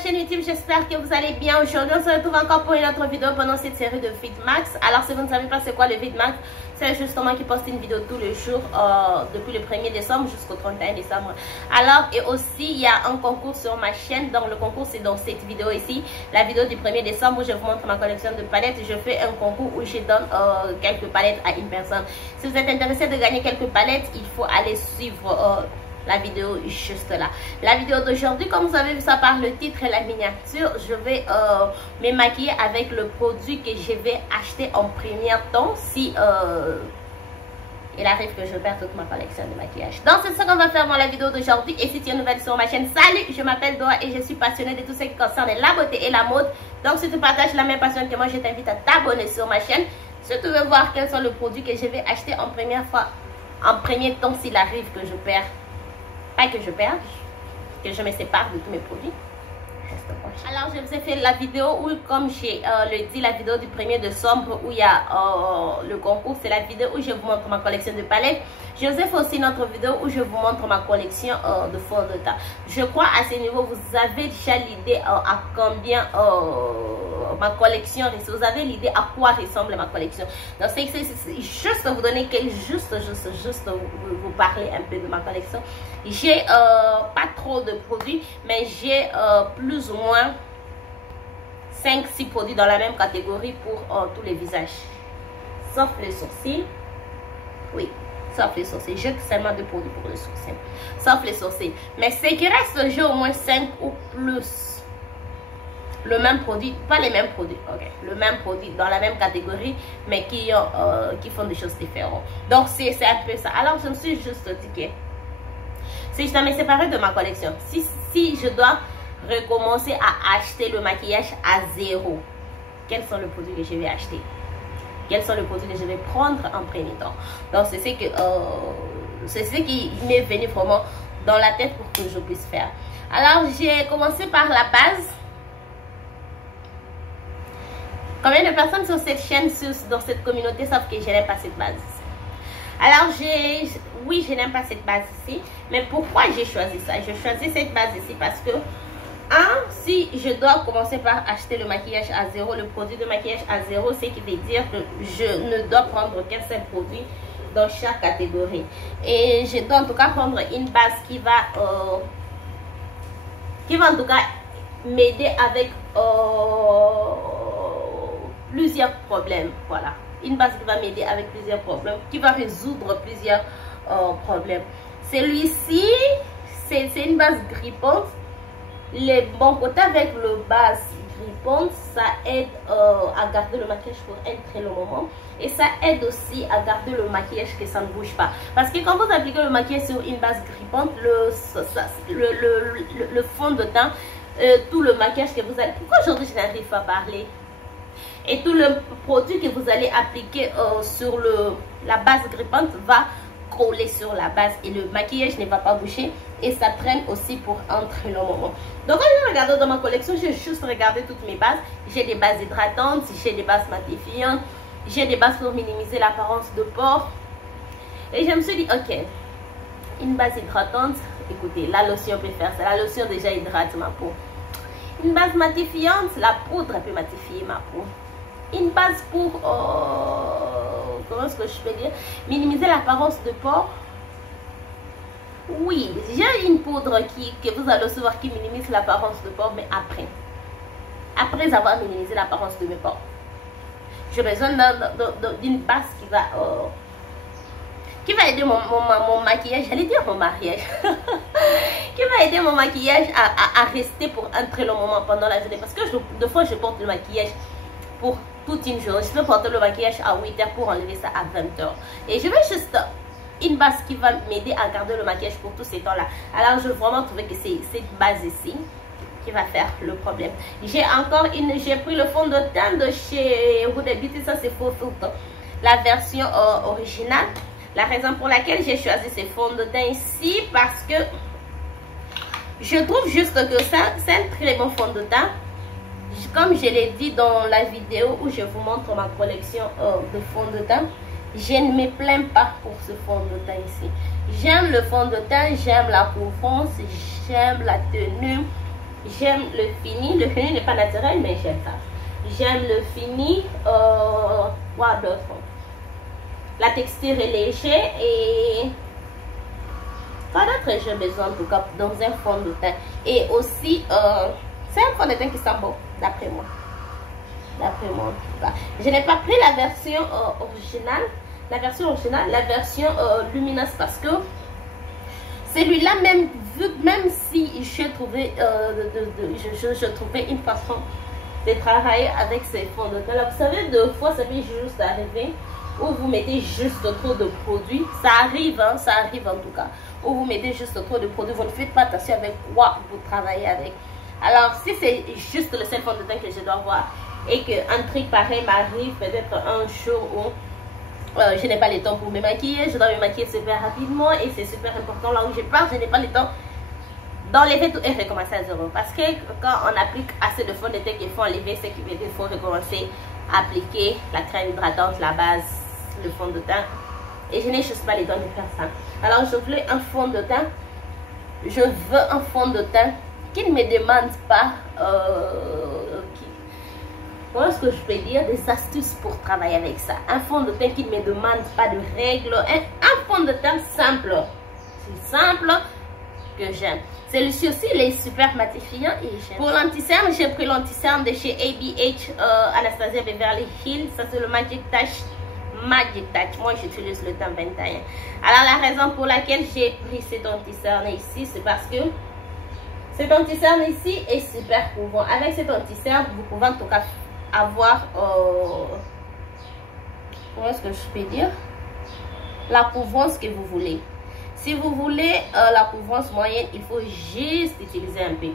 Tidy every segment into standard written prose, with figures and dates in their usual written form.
chaîne YouTube, j'espère que vous allez bien. Aujourd'hui on se retrouve encore pour une autre vidéo pendant cette série de VidMax. Alors si vous ne savez pas c'est quoi le VidMax, c'est justement qui poste une vidéo tous les jours depuis le 1er décembre jusqu'au 31 décembre. Alors et aussi il y a un concours sur ma chaîne. Donc le concours c'est dans cette vidéo ici, la vidéo du 1er décembre où je vous montre ma collection de palettes. Je fais un concours où je donne quelques palettes à une personne. Si vous êtes intéressé de gagner quelques palettes, il faut aller suivre la vidéo juste là. La vidéo d'aujourd'hui, comme vous avez vu ça par le titre et la miniature, je vais me maquiller avec le produit que je vais acheter en premier temps si il arrive que je perds toute ma collection de maquillage. Donc c'est ça qu'on va faire dans la vidéo d'aujourd'hui. Et si tu es nouvelle sur ma chaîne, salut, je m'appelle Dora et je suis passionnée de tout ce qui concerne la beauté et la mode. Donc si tu partages la même passion que moi, je t'invite à t'abonner sur ma chaîne. Si tu veux voir quels sont les produits que je vais acheter en première fois, en premier temps s'il arrive que je perds, pas que je perds, que je me sépare de tous mes produits. Alors je vous ai fait la vidéo où, comme j'ai le dit, la vidéo du 1er décembre où il y a le concours, c'est la vidéo où je vous montre ma collection de palettes. Je vous ai fait aussi une autre vidéo où je vous montre ma collection de fond de teint. Je crois à ce niveau vous avez déjà l'idée à combien ma collection, vous avez l'idée à quoi ressemble ma collection. Donc c'est juste vous donner juste vous parler un peu de ma collection. J'ai pas trop de produits, mais j'ai plus ou moins 5-6 produits dans la même catégorie pour tous les visages, sauf les sourcils. Oui, sauf les sourcils. J'ai seulement 2 produits pour les sourcils, sauf les sourcils. Mais ce qui reste, j'ai au moins 5 ou plus le même produit, pas les mêmes produits, ok, le même produit dans la même catégorie, mais qui font des choses différentes. Donc c'est un peu ça. Alors je me suis juste dit que si je dois me séparer de ma collection, si je dois recommencer à acheter le maquillage à zéro, quels sont les produits que je vais acheter? Quels sont les produits que je vais prendre en premier temps? Donc c'est ce qui m'est venu vraiment dans la tête pour que je puisse faire. Alors j'ai commencé par la base. Combien de personnes sur cette chaîne, dans cette communauté, savent que je n'aime pas cette base ici? Alors, oui, je n'aime pas cette base ici. Mais pourquoi j'ai choisi ça? J'ai choisi cette base ici parce que, si je dois commencer par acheter le maquillage à zéro, le produit de maquillage à zéro, c'est qui veut dire que je ne dois prendre qu'un seul produit dans chaque catégorie. Et je dois en tout cas prendre une base qui va en tout cas m'aider avec plusieurs problèmes. Voilà, une base qui va m'aider avec plusieurs problèmes, qui va résoudre plusieurs problèmes. Celui-ci, c'est une base grippante. Le bon côté avec le base grippante, ça aide à garder le maquillage pour un très long moment. Et ça aide aussi à garder le maquillage que ça ne bouge pas. Parce que quand vous appliquez le maquillage sur une base grippante, le fond de teint, tout le maquillage que vous allez... Pourquoi aujourd'hui je n'arrive pas à parler? Et tout le produit que vous allez appliquer sur la base grippante va coller sur la base et le maquillage ne va pas bouger et ça traîne aussi pour un très long moment. Donc quand je regarde dans ma collection, j'ai juste regardé toutes mes bases. J'ai des bases hydratantes, j'ai des bases matifiantes, j'ai des bases pour minimiser l'apparence de pores. Et je me suis dit, ok, une base hydratante, écoutez, la lotion peut faire ça. La lotion déjà hydrate ma peau. Une base matifiante, la poudre peut matifier ma peau. Une base pour, comment est-ce que je peux dire, minimiser l'apparence de pores. Oui, j'ai une poudre que vous allez recevoir qui minimise l'apparence de pores, mais après avoir minimisé l'apparence de mes pores, j'ai besoin d'une base qui va aider mon maquillage, j'allais dire mon mariage, qui va aider mon maquillage à rester pour un très long moment pendant la journée. Parce que des fois, je porte le maquillage pour toute une journée. Je peux porter le maquillage à 8 h pour enlever ça à 20 h. Et je veux juste une base qui va m'aider à garder le maquillage pour tous ces temps-là. Alors, je vraiment trouvé que c'est cette base ici qui va faire le problème. J'ai pris le fond de teint de chez Huda Beauty. Ça, c'est Faux Filtre, la version originale. La raison pour laquelle j'ai choisi ce fond de teint ici, parce que je trouve juste que ça, c'est un très bon fond de teint. Comme je l'ai dit dans la vidéo où je vous montre ma collection de fond de teint, je ne me plains pas pour ce fond de teint ici. J'aime le fond de teint, j'aime la couvrance, j'aime la tenue, J'aime le fini. Le fini n'est pas naturel, mais j'aime ça. J'aime le fini. Quoi d'autre? La texture est légère et quoi d'autre j'ai besoin en tout cas dans un fond de teint. Et aussi, c'est un fond de teint qui sent bon, d'après moi. D'après moi en tout cas. Je n'ai pas pris la version originale. La version lumineuse parce que celui-là même si je trouvais je trouvais une façon de travailler avec ces fonds de teint là. Vous savez, deux fois ça peut juste arriver où vous mettez juste trop de produits. Ça arrive, hein, ça arrive en tout cas. Où vous mettez juste trop de produits, vous ne faites pas attention avec quoi vous travaillez avec. Alors si c'est juste le seul fond de teint que je dois voir et qu'un truc pareil m'arrive peut-être un jour où je n'ai pas le temps pour me maquiller, je dois me maquiller super rapidement et c'est super important là où je pars, je n'ai pas le temps d'enlever tout et recommencer à zéro. Parce que quand on applique assez de fond de teint qu'il faut enlever, c'est qu'il faut recommencer à appliquer la crème hydratante, la base, le fond de teint. Et je n'ai juste pas le temps de faire ça. Alors je voulais un fond de teint. Je veux un fond de teint qui ne me demande pas comment est-ce que je peux dire des astuces pour travailler avec ça. Un fond de teint qui ne me demande pas de règles. Un fond de teint simple. C'est simple que j'aime. Celui-ci aussi, il est super matifiant et j'aime. Pour l'anti-cerne, j'ai pris l'anti-cerne de chez ABH Anastasia Beverly Hills. Ça c'est le Magic Touch. Moi j'utilise le teint 21. Alors la raison pour laquelle j'ai pris cet anti-cerne ici, c'est parce que cet anti-cerne ici est super couvrant. Avec cet anti-cerne, vous pouvez en tout cas avoir comment est-ce que je peux dire, la couvrance que vous voulez. Si vous voulez la couvrance moyenne, il faut juste utiliser un peu.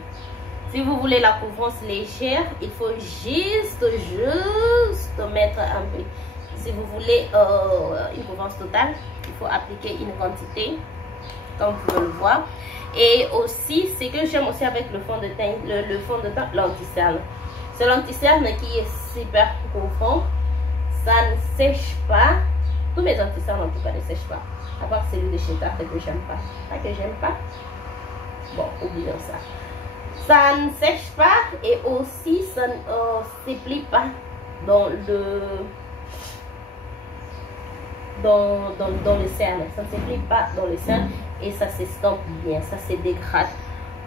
Si vous voulez la couvrance légère, il faut juste mettre un peu. Si vous voulez une couvrance totale, il faut appliquer une quantité, comme vous pouvez le voir. Et aussi, ce que j'aime aussi avec le fond de teint, le fond de teint, l'anti-cerne. C'est l'anti-cerne qui est super profond. Ça ne sèche pas. Tous mes anti-cernes en tout cas ne sèchent pas. À part celui de chez Tarte que j'aime pas. Pas que j'aime pas. Bon, oublions ça. Ça ne sèche pas et aussi ça ne se plie pas dans le cerne. Ça ne se plie pas dans le cerne et ça s'estompe bien. Ça se dégrade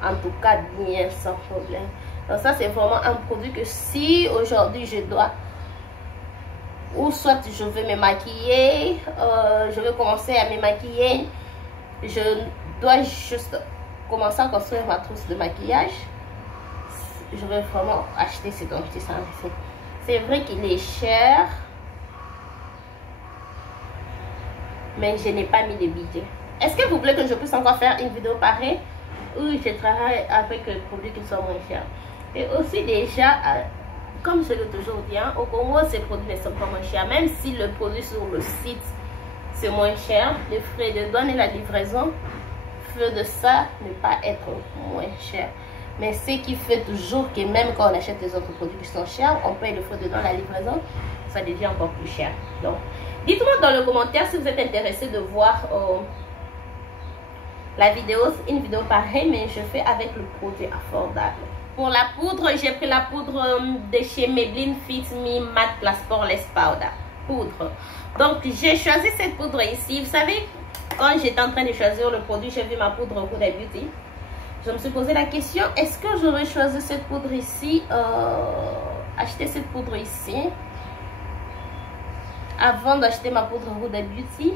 en tout cas bien sans problème. Donc ça c'est vraiment un produit que si aujourd'hui je dois, ou soit je veux me maquiller, je veux commencer à me maquiller, je dois juste commencer à construire ma trousse de maquillage, je vais vraiment acheter cet anti-cerne ici. C'est vrai qu'il est cher, mais je n'ai pas mis de budget. Est-ce que vous voulez que je puisse encore faire une vidéo pareille où je travaille avec les produits qui sont moins chers? Et aussi déjà, comme je l'ai toujours dit, hein, au Congo, ces produits ne sont pas moins chers. Même si le produit sur le site, c'est moins cher, les frais de douane et la livraison fait de ça ne pas être moins cher. Mais ce qui fait toujours que même quand on achète les autres produits qui sont chers, on paye le frais de douane, la livraison, ça devient encore plus cher. Donc, dites-moi dans le commentaire si vous êtes intéressé de voir la vidéo, une vidéo pareille, mais je fais avec le produit affordable. Pour la poudre, j'ai pris la poudre de chez Maybelline Fit Me Matte Place Poreless Powder. Poudre. Donc, j'ai choisi cette poudre ici. Vous savez, quand j'étais en train de choisir le produit, j'ai vu ma poudre Huda Beauty. Je me suis posé la question, est-ce que j'aurais choisi cette poudre ici, acheter cette poudre ici, avant d'acheter ma poudre Huda Beauty?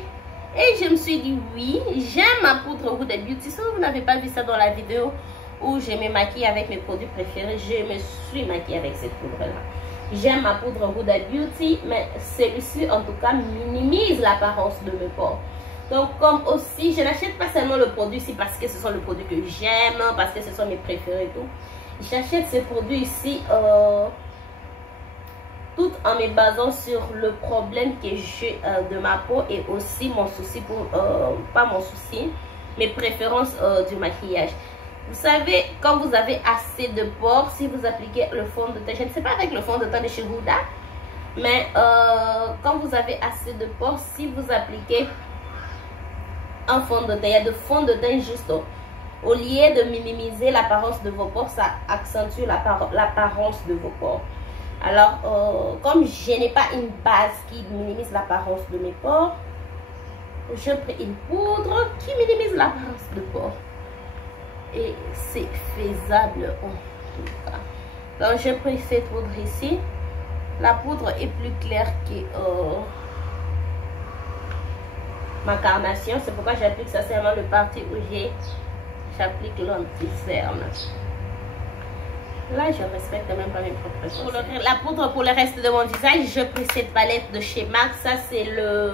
Et je me suis dit oui, j'aime ma poudre Huda Beauty. Si vous n'avez pas vu ça dans la vidéo où je me maquille avec mes produits préférés, je me suis maquillée avec cette poudre là. J'aime ma poudre Huda Beauty, mais celui-ci en tout cas minimise l'apparence de mes pores. Donc comme aussi, je n'achète pas seulement le produit ici parce que ce sont les produits que j'aime, parce que ce sont mes préférés et tout. J'achète ces produits ici tout en me basant sur le problème que j'ai de ma peau et aussi mon souci pour, pas mon souci, mes préférences du maquillage. Vous savez, quand vous avez assez de pores, si vous appliquez le fond de teint, je ne sais pas avec le fond de teint de chez Huda, mais quand vous avez assez de pores, si vous appliquez un fond de teint, il y a de fond de teint juste Au lieu de minimiser l'apparence de vos pores, ça accentue l'apparence de vos pores. Alors, comme je n'ai pas une base qui minimise l'apparence de mes pores, je prends une poudre qui minimise l'apparence de pores. Et c'est faisable en tout cas. Donc, je prends cette poudre ici. La poudre est plus claire que ma carnation. C'est pourquoi j'applique ça seulement le parti où j'applique l'anti-cerne. Là, je respecte même pas mes propres choses. La poudre pour le reste de mon visage, je prends cette palette de chez MAC. Ça, c'est le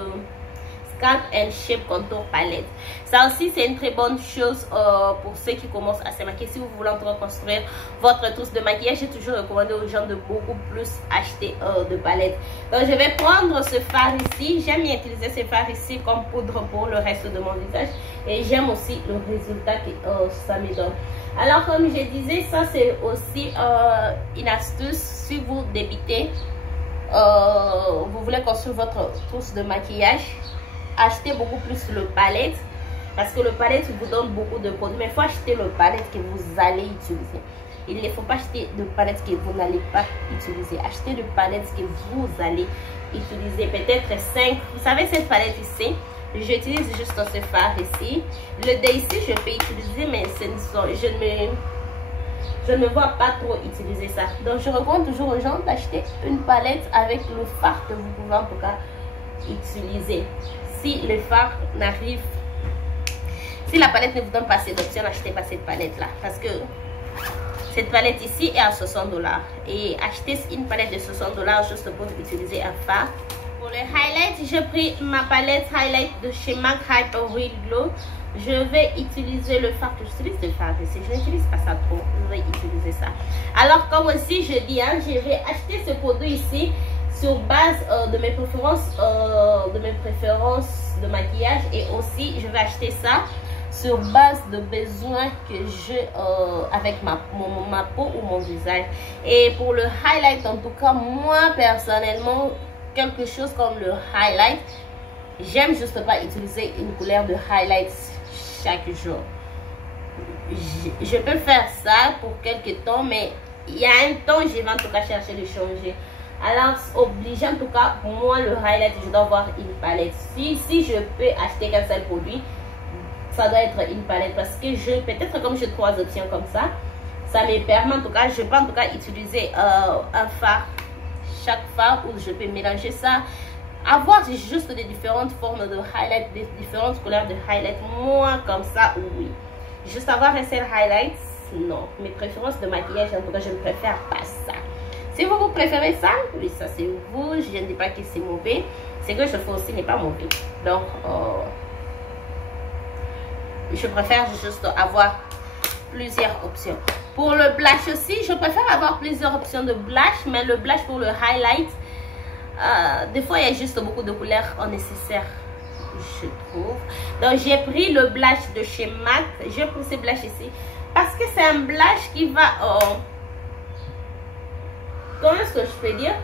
Scalp and Shape Contour Palette. Ça aussi, c'est une très bonne chose pour ceux qui commencent à se maquiller. Si vous voulez reconstruire votre trousse de maquillage, j'ai toujours recommandé aux gens de beaucoup plus acheter de palettes. Donc, je vais prendre ce fard ici. J'aime bien utiliser ce fard ici comme poudre pour le reste de mon visage. Et j'aime aussi le résultat que ça me donne. Alors, comme je disais, ça c'est aussi une astuce. Si vous débutez, vous voulez construire votre trousse de maquillage, achetez beaucoup plus le palette. Parce que le palette vous donne beaucoup de produits. Mais il faut acheter le palette que vous allez utiliser. Il ne faut pas acheter de palette que vous n'allez pas utiliser. Achetez de palette que vous allez utiliser. Peut-être 5. Vous savez cette palette ici? J'utilise juste ce fard ici. Le dé ici, je peux utiliser, mais je ne vois pas trop utiliser ça. Donc, je recommande toujours aux gens d'acheter une palette avec le fard que vous pouvez en tout cas utiliser. Si le fard n'arrive, si la palette ne vous donne pas assez d'options, n'achetez pas cette palette là. Parce que cette palette ici est à 60 $. Et acheter une palette de 60 $ juste pour utiliser un fard. Pour les highlights, j'ai pris ma palette highlight de chez MAC Hyper Real Glow. Je vais utiliser le fard que j'utilise de fard ici. Je n'utilise pas ça trop. Je vais utiliser ça. Alors, comme aussi je dis, hein, je vais acheter ce produit ici sur base de mes préférences de maquillage. Et aussi, je vais acheter ça sur base de besoins que j'ai avec ma peau ou mon visage. Et pour le highlight, en tout cas, moi personnellement, quelque chose comme le highlight, j'aime juste pas utiliser une couleur de highlight chaque jour. Je peux faire ça pour quelques temps, mais il y a un temps je vais en tout cas chercher de changer. Alors obligé en tout cas, pour moi le highlight, je dois avoir une palette. Si je peux acheter qu'un seul produit, ça doit être une palette, parce que peut-être comme j'ai 3 options comme ça me permet en tout cas, je peux en tout cas utiliser un fard, chaque fard, où je peux mélanger ça, avoir juste des différentes formes de highlight, des différentes couleurs de highlight. Moi comme ça, oui. Juste avoir un seul highlight, non. Mes préférences de maquillage, en tout cas, je ne préfère pas ça. Si vous préférez ça, oui, ça c'est vous. Je ne dis pas que c'est mauvais. Ce que je fais aussi n'est pas mauvais. Donc, je préfère juste avoir plusieurs options. Pour le blush aussi, je préfère avoir plusieurs options de blush. Mais le blush pour le highlight, des fois, il y a juste beaucoup de couleurs nécessaires, je trouve. Donc, j'ai pris le blush de chez MAC. J'ai pris ce blush ici. Parce que c'est un blush qui va... comment est-ce que je peux dire?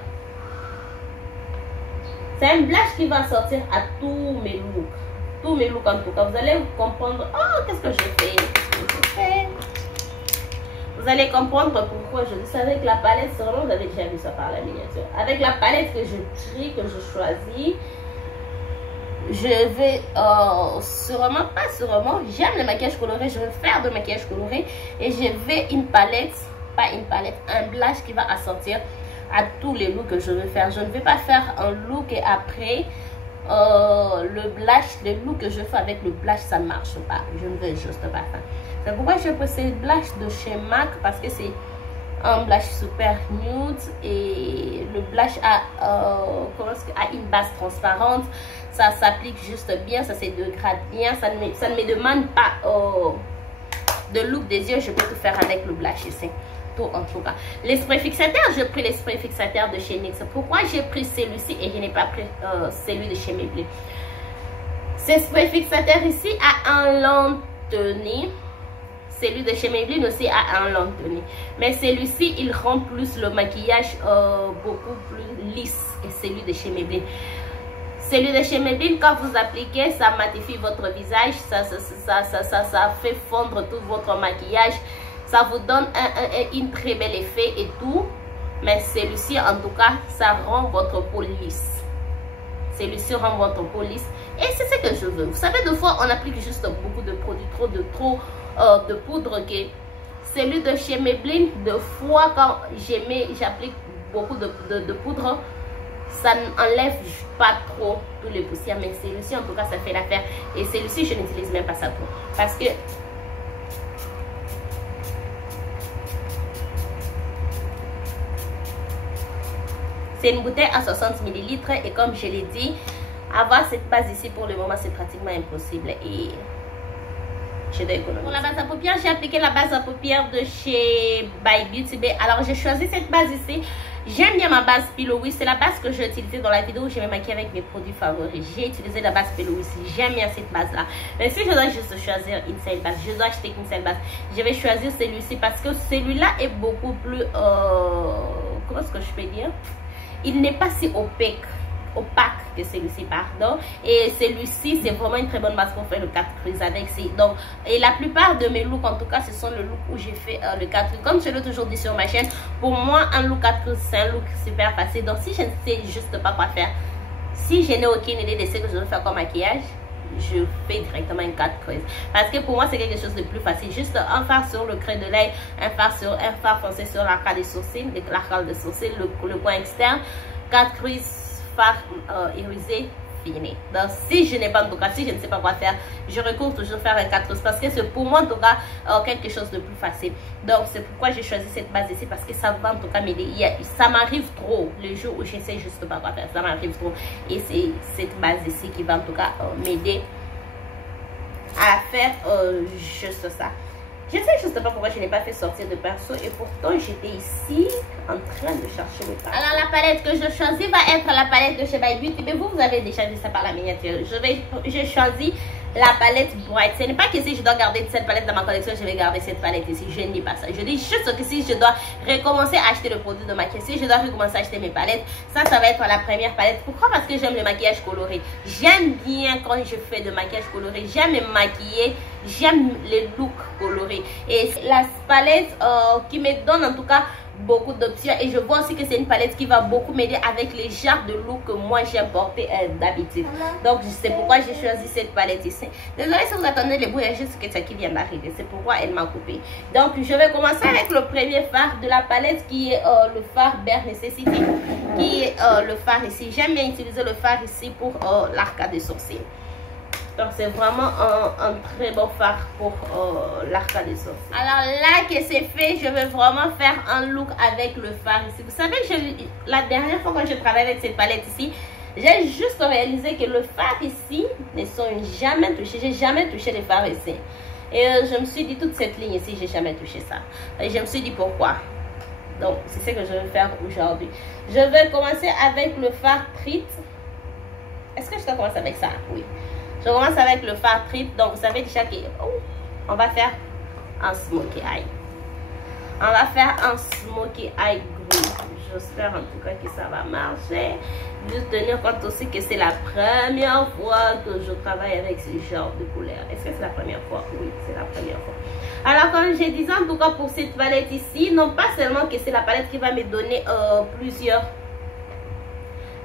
C'est un blush qui va sortir à tous mes looks. Tous mes looks en tout cas. Vous allez comprendre. Oh, qu'est-ce que je fais? Qu'est-ce que je fais? Vous allez comprendre pourquoi je dis ça avec la palette. Sûrement, vous avez déjà vu ça par la miniature. Avec la palette que je trie, que je choisis, je vais sûrement, pas sûrement, j'aime le maquillage coloré. Je vais faire de maquillage coloré. Et je vais une palette, pas une palette, un blush qui va assortir à tous les looks que je veux faire. Je ne vais pas faire un look et après le blush, le look que je fais avec le blush, ça ne marche pas. Je ne veux juste pas ça. C'est pourquoi je préfère le blush de chez MAC, parce que c'est un blush super nude et le blush a une base transparente. Ça s'applique juste bien, ça se dégrade bien, ça ne me demande pas de look des yeux. Je peux tout faire avec le blush ici. Tout en tout cas. Les sprays fixateurs, j'ai pris les sprays fixateurs de chez NYX. Pourquoi j'ai pris celui-ci et je n'ai pas pris celui de chez Maybelline? Ce spray fixateur ici a un long tenue. Celui de chez Maybelline aussi a un long tenue. Mais celui-ci, il rend plus le maquillage beaucoup plus lisse que celui de chez Maybelline. Celui de chez Maybelline, quand vous appliquez, ça matifie votre visage, ça fait fondre tout votre maquillage, ça vous donne un très bel effet et tout. Mais celui-ci, en tout cas, ça rend votre peau lisse. Celui-ci rend votre peau lisse. Et c'est ce que je veux. Vous savez, des fois, on applique juste beaucoup de produits, trop de poudre. Que celui de chez Maybelline, de fois, quand j'applique beaucoup de poudre, ça n'enlève pas trop tous les poussières. Mais celui-ci, en tout cas, ça fait l'affaire. Et celui-ci, je n'utilise même pas ça trop. Parce que c'est une bouteille à 60 ml. Et comme je l'ai dit, avoir cette base ici pour le moment, c'est pratiquement impossible. Et je dois économiser. Pour la base à paupières, j'ai appliqué la base à paupières de chez By Beauty Bay. Alors, j'ai choisi cette base ici. J'aime bien ma base Pillowy. C'est la base que j'ai utilisée dans la vidéo où je vais maquiller avec mes produits favoris. J'ai utilisé la base Pillowy. J'aime bien cette base-là. Mais si je dois juste choisir une seule base, je dois acheter une seule base, je vais choisir celui-ci parce que celui-là est beaucoup plus... comment est-ce que je peux dire? Il n'est pas si opaque que celui-ci, pardon. Et celui-ci, c'est vraiment une très bonne base pour faire le 4 crises avec. Donc, et la plupart de mes looks, en tout cas, ce sont le look où j'ai fait le 4 crises. Comme je l'ai toujours dit sur ma chaîne, pour moi, un look 4 crises, c'est un look super facile. Donc, si je ne sais juste pas quoi faire, si je n'ai aucune idée de ce que je veux faire comme maquillage, je fais directement une 4 crises. Parce que pour moi, c'est quelque chose de plus facile. Juste un fard sur le creux de l'œil, un fard foncé sur l'arcade des sourcils, l'arcade des sourcils, le coin externe, 4 crises, fard irisé, fini. Donc, si je n'ai pas, en tout cas, si je ne sais pas quoi faire, je recours toujours faire un 4 crises parce que c'est pour moi, en tout cas, quelque chose de plus facile. Donc, c'est pourquoi j'ai choisi cette base ici parce que ça va, en tout cas, m'aider. Ça m'arrive trop les jours où j'essaie juste pas quoi faire. Ça m'arrive trop. Et c'est cette base ici qui va, en tout cas, m'aider à faire juste ça. Je ne sais juste pas pourquoi je n'ai pas fait sortir de pinceau et pourtant j'étais ici en train de chercher le pinceau. Alors la palette que je choisis va être la palette de chez By Beauty. Mais vous avez déjà vu ça par la miniature. J'ai choisi la palette Bright. Ce n'est pas que si je dois garder cette palette dans ma collection, je vais garder cette palette ici. Je ne dis pas ça. Je dis juste que si je dois recommencer à acheter le produit de maquillage, si je dois recommencer à acheter mes palettes, ça va être la première palette. Pourquoi? Parce que j'aime le maquillage coloré. J'aime bien quand je fais de maquillage coloré. J'aime me maquiller. J'aime les looks colorés. Et la palette qui me donne en tout cas beaucoup d'options. Et je vois aussi que c'est une palette qui va beaucoup m'aider avec les genres de look que moi j'aime porter d'habitude. Donc c'est pourquoi j'ai choisi cette palette ici. Désolée si vous attendez les bruits, juste que ça qui vient d'arriver. C'est pourquoi elle m'a coupé. Donc je vais commencer avec le premier fard de la palette qui est le fard Bare Necessity. Qui est le fard ici. J'aime bien utiliser le fard ici pour l'arcade des sourcils. Donc c'est vraiment un très bon fard pour l'arcade des sourcils. Alors là que c'est fait, je vais vraiment faire un look avec le fard ici. Vous savez, la dernière fois quand je travaillais avec cette palette ici, j'ai juste réalisé que le fard ici ne sont jamais touchés. J'ai jamais touché les fards ici. Et je me suis dit, toute cette ligne ici, j'ai jamais touché ça. Et je me suis dit pourquoi. Donc c'est ce que je vais faire aujourd'hui. Je vais commencer avec le fard Treat. Est-ce que je dois commencer avec ça? Oui. Je commence avec le fard Treat. Donc, vous savez déjà qu'on va faire un smokey eye. On va faire un smokey eye gris. J'espère en tout cas que ça va marcher. Juste tenir compte aussi que c'est la première fois que je travaille avec ce genre de couleur. Est-ce que c'est la première fois? Oui, c'est la première fois. Alors, comme je disais, en tout cas pour cette palette ici, non pas seulement que c'est la palette qui va me donner plusieurs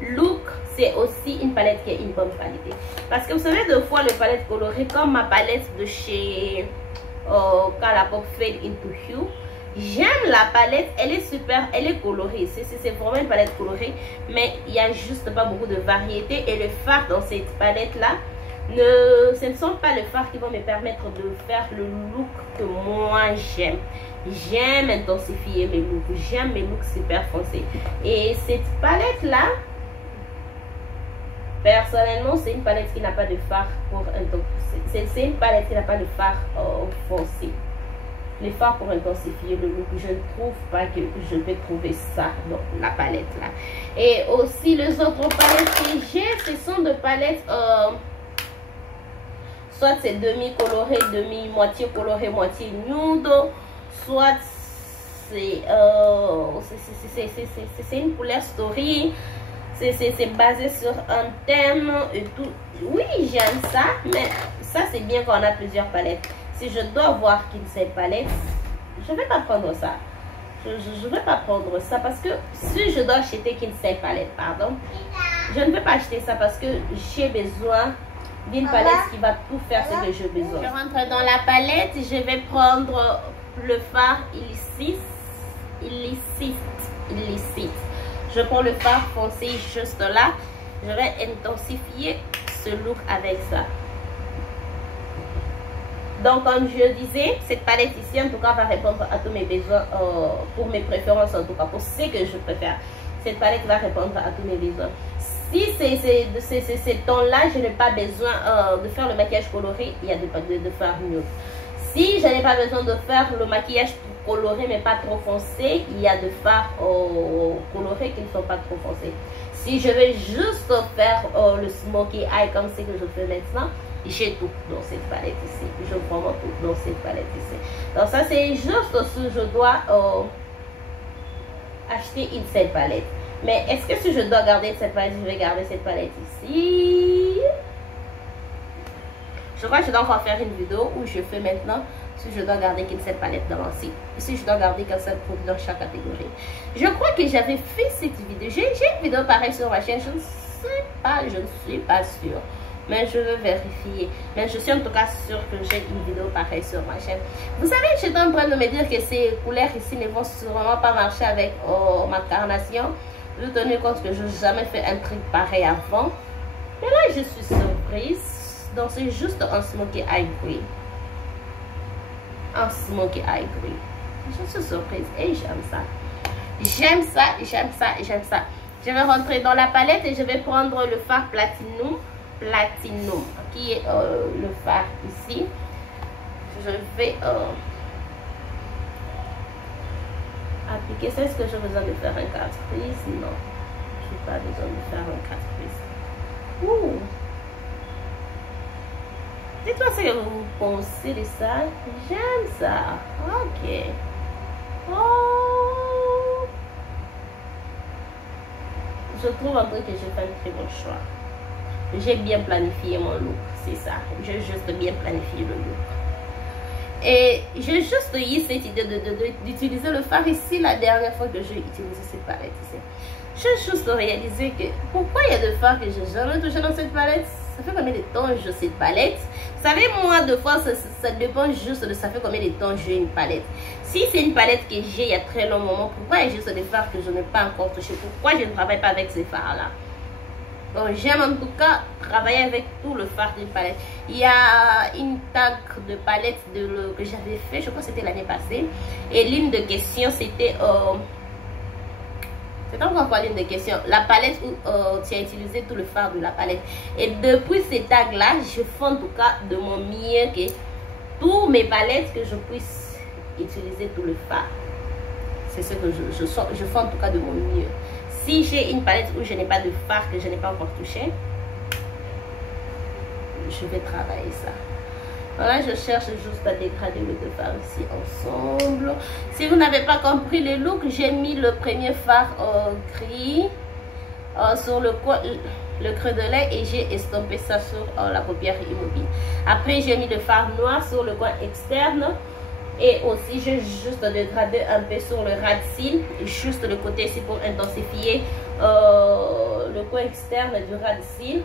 look, c'est aussi une palette qui est une bonne qualité. Parce que vous savez, deux fois les palettes colorées, comme ma palette de chez Colourpop Fade into Hue, j'aime la palette, elle est super, elle est colorée. C'est vraiment une palette colorée, mais il n'y a juste pas beaucoup de variété. Et le fard dans cette palette là, ce ne sont pas les fards qui vont me permettre de faire le look que moi j'aime. J'aime intensifier mes looks, j'aime mes looks super foncés. Et cette palette là, personnellement, c'est une palette qui n'a pas de fard pour intensifier. C'est une palette qui n'a pas de fard foncé. Les fards pour intensifier le look, je ne trouve pas que je peux trouver ça dans la palette là. Et aussi les autres palettes que j'ai, ce sont des palettes soit c'est demi-coloré, demi-moitié coloré, moitié nude, soit c'est une couleur story. c'est basé sur un thème et tout. Oui, j'aime ça, mais ça c'est bien quand on a plusieurs palettes. Si je dois voir qu'une seule palette, je vais pas prendre ça. Je vais pas prendre ça parce que si je dois acheter qu'une seule palette, pardon, je ne peux pas acheter ça parce que j'ai besoin d'une palette qui va tout faire ce que j'ai besoin. Je rentre dans la palette, je vais prendre le fard illicite. Je prends le fard foncé juste là. Je vais intensifier ce look avec ça. Donc, comme je disais, cette palette ici, en tout cas, va répondre à tous mes besoins, pour mes préférences, en tout cas, pour ce que je préfère. Cette palette va répondre à tous mes besoins. Si c'est ces tons-là, je n'ai pas besoin de faire le maquillage coloré, il y a de fard nude. Si je n'ai pas besoin de faire le maquillage coloré, mais pas trop foncé, il y a de fards colorés qui ne sont pas trop foncés. Si je vais juste faire le smoky eye comme c'est que je fais maintenant, j'ai tout dans cette palette ici. Je prends tout dans cette palette ici. Donc ça c'est juste si je dois acheter une seule palette. Mais est-ce que si je dois garder cette palette, je vais garder cette palette ici? Je crois que je dois encore faire une vidéo où je fais maintenant si je dois garder qu'une seule palette dans l'ancien. Si je dois garder qu'un seul produit dans chaque catégorie. Je crois que j'avais fait cette vidéo. J'ai une vidéo pareille sur ma chaîne. Je ne sais pas, je ne suis pas sûre. Mais je veux vérifier. Mais je suis en tout cas sûre que j'ai une vidéo pareille sur ma chaîne. Vous savez, j'étais en train de me dire que ces couleurs ici ne vont sûrement pas marcher avec ma carnation. Je tenais compte que je n'ai jamais fait un truc pareil avant. Mais là, je suis surprise. Donc, c'est juste un smoky eye gris. Un smoky eye gris. Je suis surprise et j'aime ça. J'aime ça, j'aime ça, j'aime ça. Je vais rentrer dans la palette et je vais prendre le fard Platinum. Platinum, qui est le fard ici. Je vais appliquer ça. Est-ce que j'ai besoin de faire un 4 prises? Non, je n'ai pas besoin de faire un 4 prises. Ouh! Dites-moi ce que vous pensez de ça. J'aime ça. Ok. Oh! Je trouve en vrai que j'ai fait un très bon choix. J'ai bien planifié mon look, c'est ça. J'ai juste bien planifié le look. Et j'ai juste eu cette idée d'utiliser le fard ici la dernière fois que j'ai utilisé cette palette ici. J'ai juste réalisé que pourquoi il y a de fards que j'ai jamais touché dans cette palette. Ça fait combien de temps j'ai cette palette? Vous savez, moi, deux fois, ça dépend juste de ça fait combien de temps j'ai une palette. Si c'est une palette que j'ai il y a très long moment, pourquoi il y a juste des fards que je n'ai pas encore touché? Pourquoi je ne travaille pas avec ces fards-là? Donc, j'aime en tout cas travailler avec tout le fard d'une palette. Il y a une tag de palette que j'avais fait, je crois que c'était l'année passée. Et l'une de questions, c'était... c'est encore quoi l'une des questions? La palette où tu as utilisé tout le fard de la palette. Et depuis ces tags-là, je fais en tout cas de mon mieux que toutes mes palettes que je puisse utiliser tout le fard. C'est ce que je fais en tout cas de mon mieux. Si j'ai une palette où je n'ai pas de fard que je n'ai pas encore touché, je vais travailler ça. Voilà, je cherche juste à dégrader les deux fards ici ensemble. Si vous n'avez pas compris le look, j'ai mis le premier fard gris sur le coin, le creux de l'œil, et j'ai estompé ça sur la paupière immobile. Après, j'ai mis le fard noir sur le coin externe. Et aussi, j'ai juste dégradé un peu sur le ras de cils, juste le côté ici pour intensifier le coin externe du ras de cils.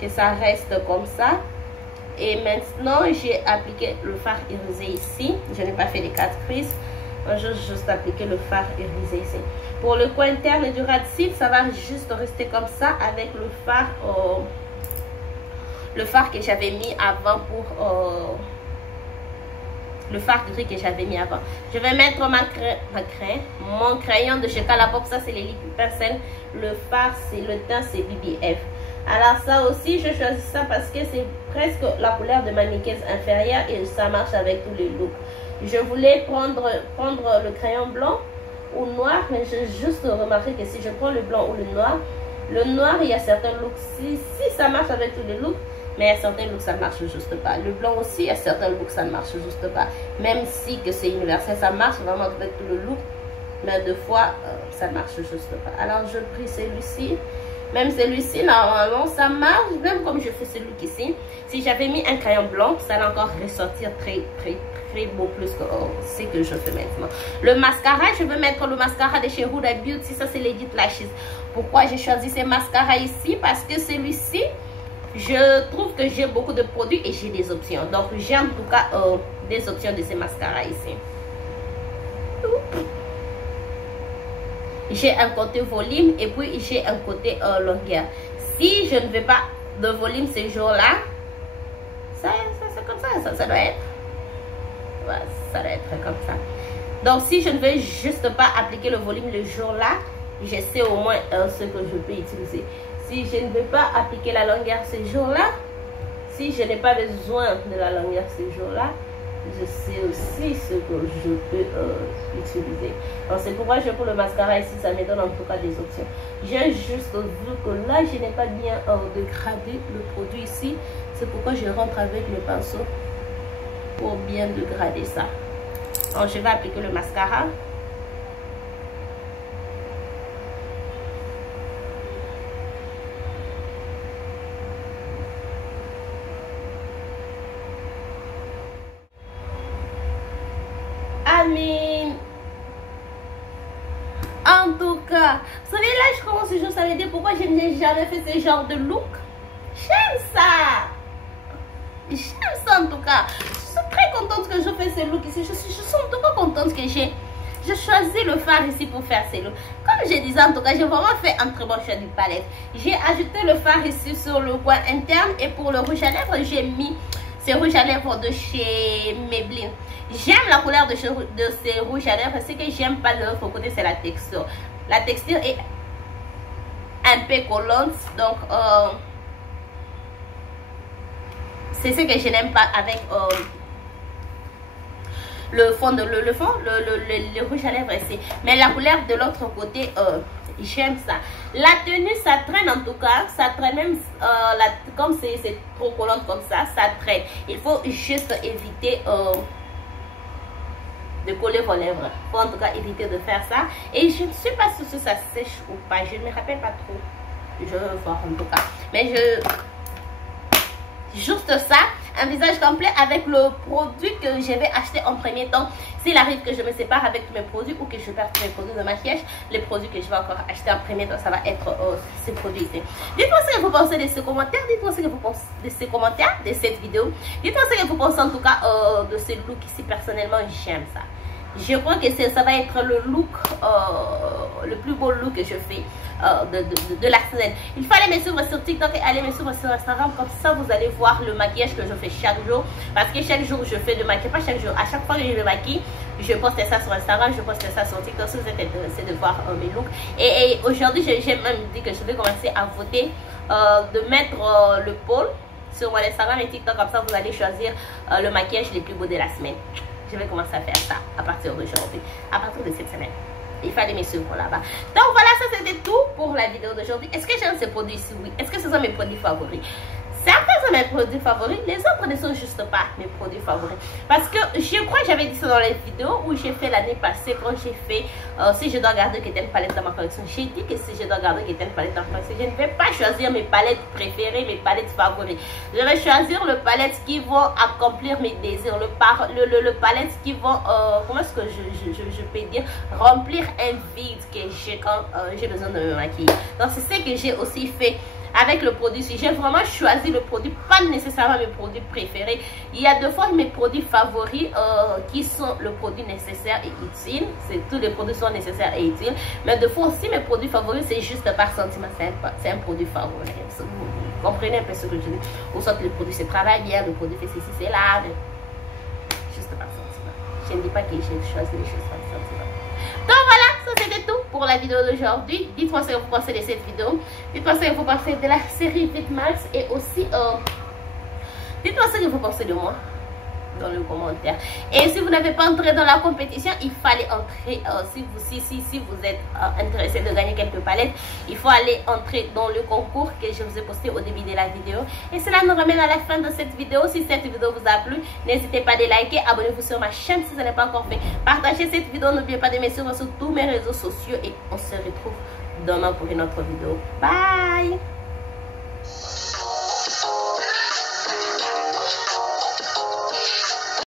Que ça reste comme ça. Et maintenant, j'ai appliqué le fard irisé ici. Je n'ai pas fait les 4 crises. J'ai juste appliqué le fard irisé ici. Pour le coin interne du ras de cils, ça va juste rester comme ça avec le fard que j'avais mis avant pour... le fard gris que j'avais mis avant. Je vais mettre mon crayon de chez Colourpop. Ça, c'est les liquid pencil. Le fard, c'est le teint, c'est BBF. Alors ça aussi, je choisis ça parce que c'est presque la couleur de ma maquilleuse inférieure et ça marche avec tous les looks. Je voulais prendre le crayon blanc ou noir, mais j'ai juste remarqué que si je prends le blanc ou le noir, il y a certains looks, si ça marche avec tous les looks, mais il y a certains looks, ça ne marche juste pas. Le blanc aussi, il y a certains looks, ça ne marche juste pas. Même si que c'est universel, ça marche vraiment avec tout le look. mais deux fois, ça ne marche juste pas. Alors, je pris celui-ci. Même celui-ci, normalement, ça marche. Même comme je fais celui-ci. Si j'avais mis un crayon blanc, ça va encore ressortir très beau plus que ce que je fais maintenant. Le mascara, je veux mettre le mascara de chez Huda Beauty. Ça, c'est l'Edit Lashes. Pourquoi j'ai choisi ces mascaras ici? Parce que celui-ci, je trouve que j'ai beaucoup de produits et j'ai des options. Donc, j'ai en tout cas des options de ces mascaras ici. J'ai un côté volume et puis j'ai un côté longueur. Si je ne veux pas de volume ce jour-là, c'est comme ça doit être. Ouais, ça doit être comme ça. Donc, si je ne veux juste pas appliquer le volume le jour-là, je sais au moins ce que je peux utiliser. Si je ne veux pas appliquer la longueur ce jour-là, si je n'ai pas besoin de la longueur ce jour-là, je sais aussi ce que je peux utiliser. Donc, c'est pourquoi je prends le mascara ici, ça me donne en tout cas des options. J'ai juste vu que là, je n'ai pas bien dégradé le produit ici. C'est pourquoi je rentre avec le pinceau pour bien dégrader ça. Donc, je vais appliquer le mascara. En tout cas, vous savez, là je commence juste à me dire pourquoi je n'ai jamais fait ce genre de look. J'aime ça. J'aime ça en tout cas. Je suis très contente que je fais ce look ici. Je suis en tout cas contente que j'ai choisi le fard ici pour faire ce look. Comme je disais en tout cas, j'ai vraiment fait un très bon choix de palette. J'ai ajouté le fard ici sur le coin interne et pour le rouge à lèvres, j'ai mis ces rouges à lèvres de chez Maybelline. J'aime la couleur de ces rouges à lèvres. Ce que j'aime pas de l'autre côté, c'est la texture. La texture est un peu collante. Donc, c'est ce que je n'aime pas avec le fond, le rouge à lèvres ici. Mais la couleur de l'autre côté, j'aime ça. La tenue, ça traîne en tout cas. Ça traîne même, comme c'est trop collante comme ça traîne. Il faut juste éviter de coller vos lèvres. Il faut en tout cas éviter de faire ça. Et je ne sais pas si ça sèche ou pas. Je ne me rappelle pas trop. Je vais voir en tout cas. Mais juste ça, un visage complet avec le produit que je vais acheter en premier temps. S'il arrive que je me sépare avec tous mes produits ou que je perds tous mes produits de maquillage, les produits que je vais encore acheter en premier temps, ça va être ces produits-ci. Dites-moi ce que vous pensez de ce commentaire. Dites-moi ce que vous pensez de ces commentaires, de cette vidéo. Dites-moi ce que vous pensez en tout cas de ce look ici. Personnellement, j'aime ça. Je crois que ça va être le look, le plus beau look que je fais de la semaine. Il faut aller me suivre sur TikTok et aller me suivre sur Instagram. Comme ça, vous allez voir le maquillage que je fais chaque jour. Parce que chaque jour, je fais le maquillage. Pas chaque jour. À chaque fois que je me maquille, je poste ça sur Instagram, je poste ça sur TikTok. Si vous êtes intéressé de voir mes looks. Et aujourd'hui, j'ai même dit que je vais commencer à voter, de mettre le poll sur mon Instagram et TikTok. Comme ça, vous allez choisir le maquillage les plus beaux de la semaine. Je vais commencer à faire ça à partir d'aujourd'hui, à partir de cette semaine. Il fallait me suivre là-bas. Donc voilà, ça c'était tout pour la vidéo d'aujourd'hui. Est-ce que j'aime ces produits ici? Oui. Est-ce que ce sont mes produits favoris? Certains sont mes produits favoris, les autres ne sont juste pas mes produits favoris. Parce que je crois que j'avais dit ça dans les vidéos où j'ai fait l'année passée quand j'ai fait si je dois garder une palette dans ma collection. J'ai dit que si je dois garder une palette dans ma collection, je ne vais pas choisir mes palettes préférées, mes palettes favoris. Je vais choisir le palette qui vont accomplir mes désirs, le palette qui vont, comment est-ce que je peux dire, remplir un vide que j'ai quand j'ai besoin de me maquiller. Donc c'est ce que j'ai aussi fait avec le produit. Si j'ai vraiment choisi le produit, pas nécessairement mes produits préférés. Il y a deux fois mes produits favoris qui sont le produit nécessaire et utile. Tous les produits sont nécessaires et utiles. Mais deux fois aussi mes produits favoris, c'est juste par sentiment. C'est un produit favori. Vous comprenez un peu ce que je dis. Ou soit le produit se travaille bien, le produit fait ceci, c'est là. Mais juste par sentiment. Je ne dis pas que j'ai choisi les choses par sentiment. Donc voilà, ça c'était tout pour la vidéo d'aujourd'hui. Dites-moi ce que vous pensez de cette vidéo. Dites-moi ce que vous pensez de la série Fit Max. Et aussi, dites-moi ce que vous pensez de moi. dans le commentaire. Et si vous n'avez pas entré dans la compétition, il fallait entrer. Si vous êtes intéressé de gagner quelques palettes, il faut aller entrer dans le concours que je vous ai posté au début de la vidéo. Et cela nous ramène à la fin de cette vidéo. Si cette vidéo vous a plu, n'hésitez pas à liker, abonnez-vous sur ma chaîne si ce n'est pas encore fait. Partagez cette vidéo, n'oubliez pas de me suivre sur tous mes réseaux sociaux et on se retrouve demain pour une autre vidéo. Bye!